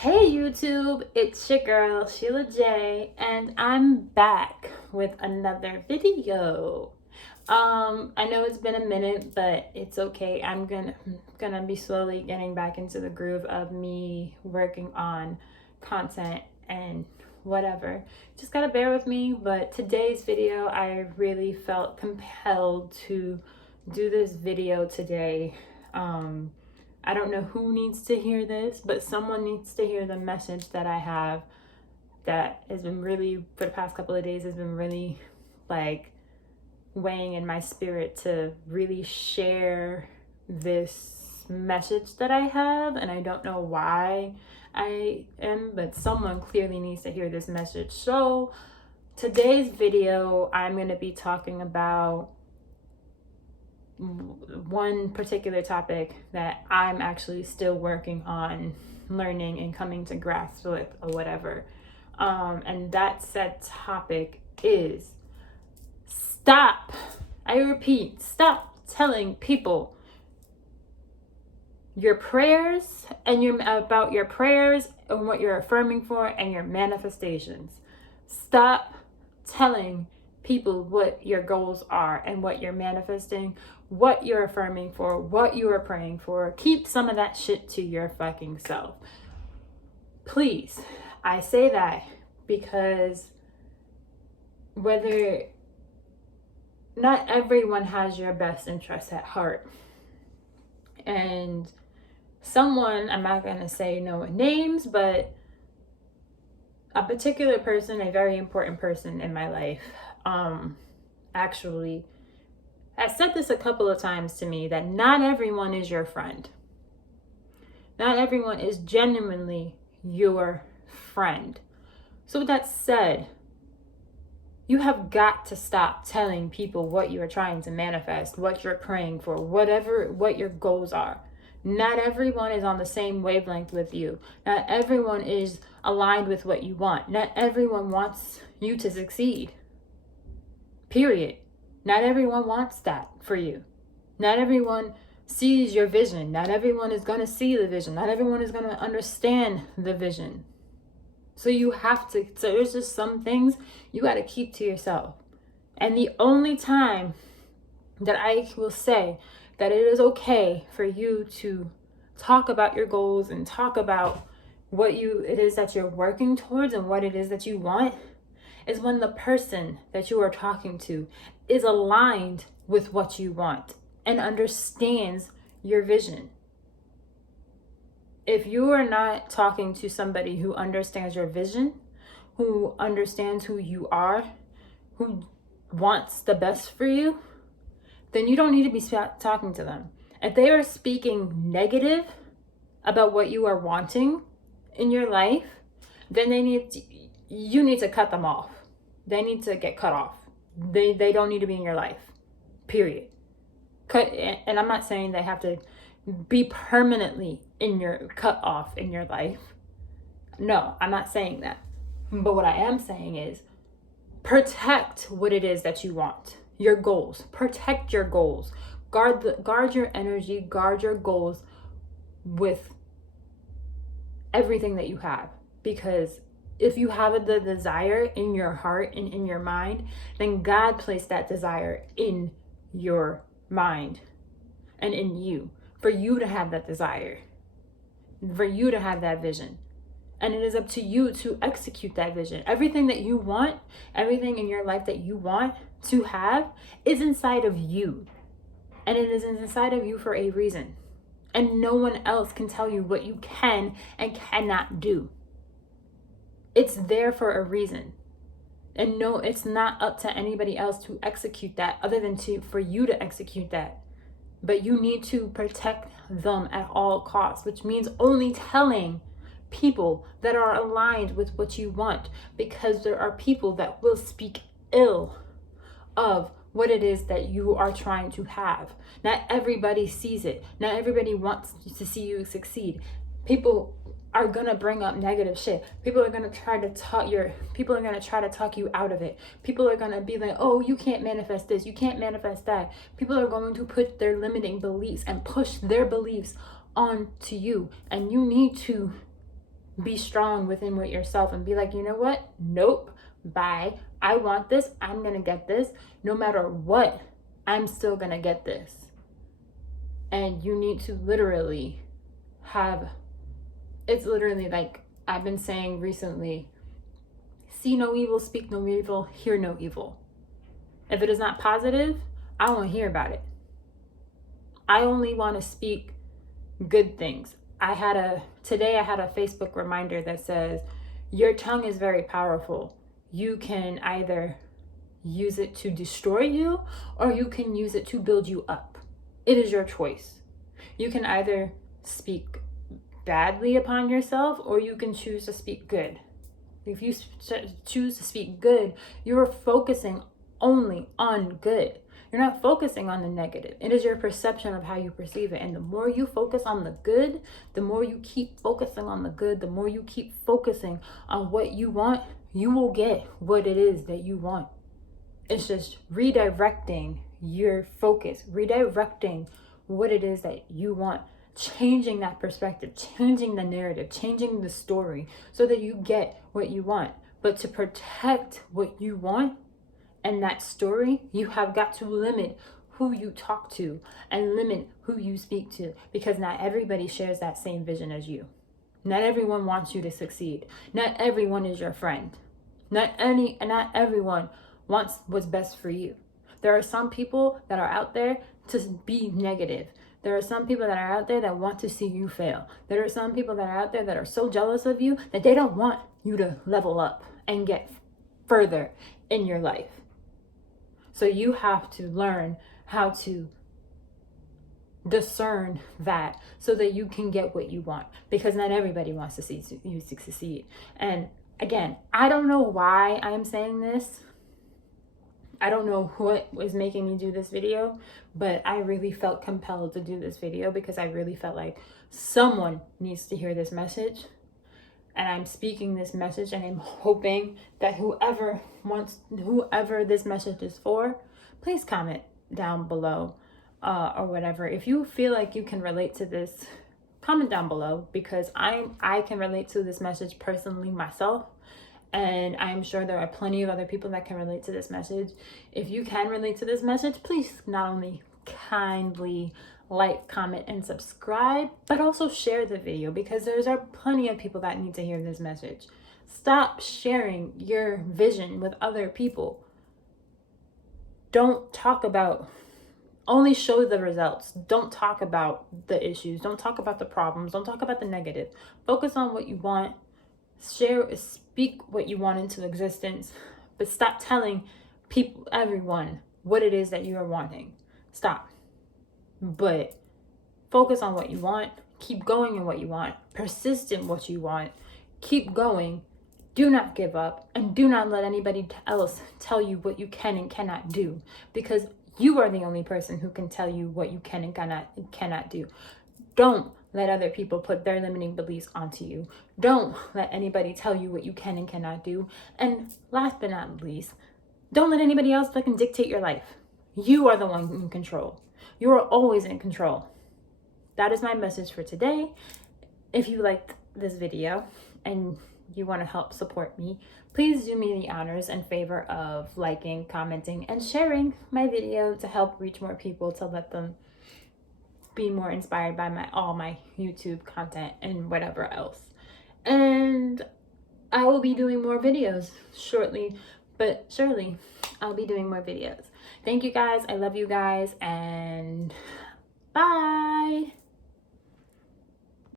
Hey YouTube, it's your girl Sheila J, and I'm back with another video. I know it's been a minute, but it's okay. I'm gonna be slowly getting back into the groove of me working on content and whatever. Just gotta bear with me. But today's video, I really felt compelled to do this video today. I don't know who needs to hear this, but someone needs to hear the message that I have that has been really, for the past couple of days, has been really like weighing in my spirit to really share this message that I have. And I don't know why I am, but someone clearly needs to hear this message. So today's video, I'm going to be talking about one particular topic that I'm actually still working on learning and coming to grasp with or whatever. And that said topic is stop. I repeat, stop telling people your prayers and about your prayers and what you're affirming for and your manifestations. Stop telling people what your goals are and what you're manifesting, what you're affirming for, what you are praying for. Keep some of that shit to your fucking self. Please. I say that because not everyone has your best interests at heart. And someone, I'm not going to say no names, but a particular person, a very important person in my life, actually has said this a couple of times to me, that not everyone is your friend. Not everyone is genuinely your friend. So with that said, you have got to stop telling people what you are trying to manifest, what you're praying for, what your goals are. Not everyone is on the same wavelength with you. Not everyone is aligned with what you want. Not everyone wants you to succeed. Period. Not everyone wants that for you. Not everyone sees your vision. Not everyone is going to see the vision. Not everyone is going to understand the vision. So there's just some things you got to keep to yourself. And the only time that I will say that it is okay for you to talk about your goals and talk about what it is that you're working towards and what it is that you want is when the person that you are talking to is aligned with what you want and understands your vision. If you are not talking to somebody who understands your vision, who understands who you are, who wants the best for you, then you don't need to be talking to them. If they are speaking negative about what you are wanting in your life, then you need to cut them off. They need to get cut off. They don't need to be in your life. Period. And I'm not saying they have to be permanently cut off in your life. No, I'm not saying that. But what I am saying is protect what it is that you want. Your goals. Protect your goals. Guard your energy, guard your goals with everything that you have. Because if you have the desire in your heart and in your mind, then God placed that desire in your mind and in you for you to have that desire, for you to have that vision. And it is up to you to execute that vision. Everything that you want, everything in your life that you want to have is inside of you. And it is inside of you for a reason. And no one else can tell you what you can and cannot do. It's there for a reason. And no, it's not up to anybody else to execute that other than for you to execute that. But you need to protect them at all costs, which means only telling people that are aligned with what you want, because there are people that will speak ill of what it is that you are trying to have. Not everybody sees it. Not everybody wants to see you succeed. People are gonna bring up negative shit. People are gonna try to talk you out of it. People are gonna be like, oh, you can't manifest this, you can't manifest that. People are going to put their limiting beliefs and push their beliefs onto you, and you need to be strong within with yourself and be like, you know what? Nope. Bye. I want this. I'm going to get this. No matter what, I'm still going to get this. And you need to literally it's literally like I've been saying recently, see no evil, speak no evil, hear no evil. If it is not positive, I won't hear about it. I only want to speak good things. Today I had a Facebook reminder that says, your tongue is very powerful. You can either use it to destroy you or you can use it to build you up. It is your choice. You can either speak badly upon yourself or you can choose to speak good. If you choose to speak good, you're focusing only on good. You're not focusing on the negative. It is your perception of how you perceive it. And the more you focus on the good, the more you keep focusing on the good, the more you keep focusing on what you want, you will get what it is that you want. It's just redirecting your focus, redirecting what it is that you want, changing that perspective, changing the narrative, changing the story so that you get what you want. But to protect what you want, and that story, you have got to limit who you talk to and limit who you speak to, because not everybody shares that same vision as you. Not everyone wants you to succeed. Not everyone is your friend. Not everyone wants what's best for you. There are some people that are out there to be negative. There are some people that are out there that want to see you fail. There are some people that are out there that are so jealous of you that they don't want you to level up and get further in your life. So you have to learn how to discern that so that you can get what you want, because not everybody wants to see you succeed. And again, I don't know why I'm saying this. I don't know what was making me do this video, but I really felt compelled to do this video because I really felt like someone needs to hear this message. And I'm speaking this message, and I'm hoping that whoever this message is for, please comment down below or whatever. If you feel like you can relate to this, comment down below, because I can relate to this message personally myself. And I'm sure there are plenty of other people that can relate to this message. If you can relate to this message, please not only kindly like, comment, and subscribe, but also share the video, because there's plenty of people that need to hear this message. Stop sharing your vision with other people. Don't talk about, only show the results. Don't talk about the issues. Don't talk about the problems. Don't talk about the negative. Focus on what you want. Speak what you want into existence, but stop telling everyone what it is that you are wanting. Stop. But focus on what you want. Keep going in what you want. Persist in what you want. Keep going. Do not give up, and do not let anybody else tell you what you can and cannot do, because you are the only person who can tell you what you can and cannot do. Don't let other people put their limiting beliefs onto you. Don't let anybody tell you what you can and cannot do. And last but not least, don't let anybody else fucking dictate your life. You are the one in control. You are always in control. That is my message for today. If you liked this video and you want to help support me, please do me the honors and favor of liking, commenting, and sharing my video to help reach more people, to let them be more inspired by all my YouTube content and whatever else. And I will be doing more videos shortly, but surely I'll be doing more videos. Thank you guys. I love you guys, and